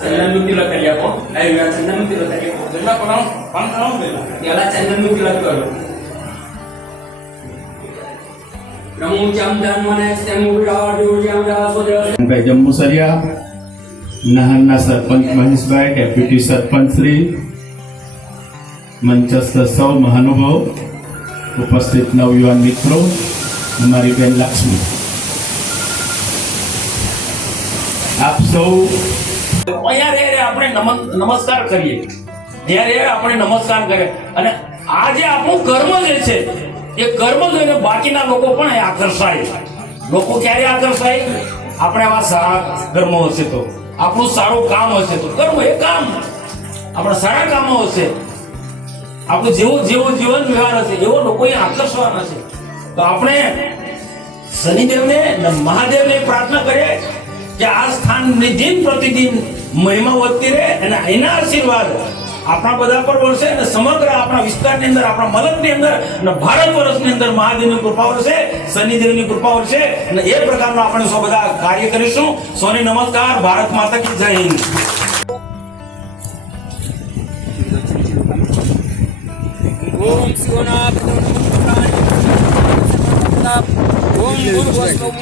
ચંદનનું તિલક કરી આપો આવ્યા ચંદનનું તિલક કરી આપો જેટલા પણ પણ આવું પેલા પેલા ચંદનનું તિલક કરો ભાઈ જંબુસરિયા નહરના સરપંચ મહેશભાઈ, ડેપ્યુટી સરપંચ શ્રી મંચસ્થ સૌ મહાનુભાવ ઉપસ્થિત નવયુવાન મિત્રો અમારી બેન લક્ષ્મી આપ સૌ આપણે નમસ્કાર કરીએ. ત્યારે આપણે નમસ્કાર કરીએ. અને આ જે આપણું કર્મ જે છે, એ કર્મ જોઈને બાકીના લોકો પણ આકર્ષાય. લોકો ક્યારે આકર્ષાય? આપણે આવા સારા કર્મ હશે તો. આપણું સારું કામ હશે તો. કર્મ એ કામ. આપણા સારા કામો હશે. આપણું જેવું જેવું જીવન વ્યવહાર હશે, એવો લોકો આકર્ષવાના છે. તો આપણે શનિદેવને મહાદેવને પ્રાર્થના કરીએ કે આ સ્થાનની દિન પ્રતિદિન મહિમા વધતી રહે અને એના આશીર્વાદ આપણા બધા પર વરસે અને સમગ્ર આપણા વિસ્તારની અંદર, આપણા મલકની અંદર અને ભારત વર્ષની અંદર મહાદેવની કૃપા વરસે શનિદેવની કૃપા વરસે અને એ પ્રકારનો આપણે સૌ બધા કાર્ય કરીશું. સોની નમસ્કાર, ભારત માતા કી જય હિન્દ. ओम शिवना Om Guru Om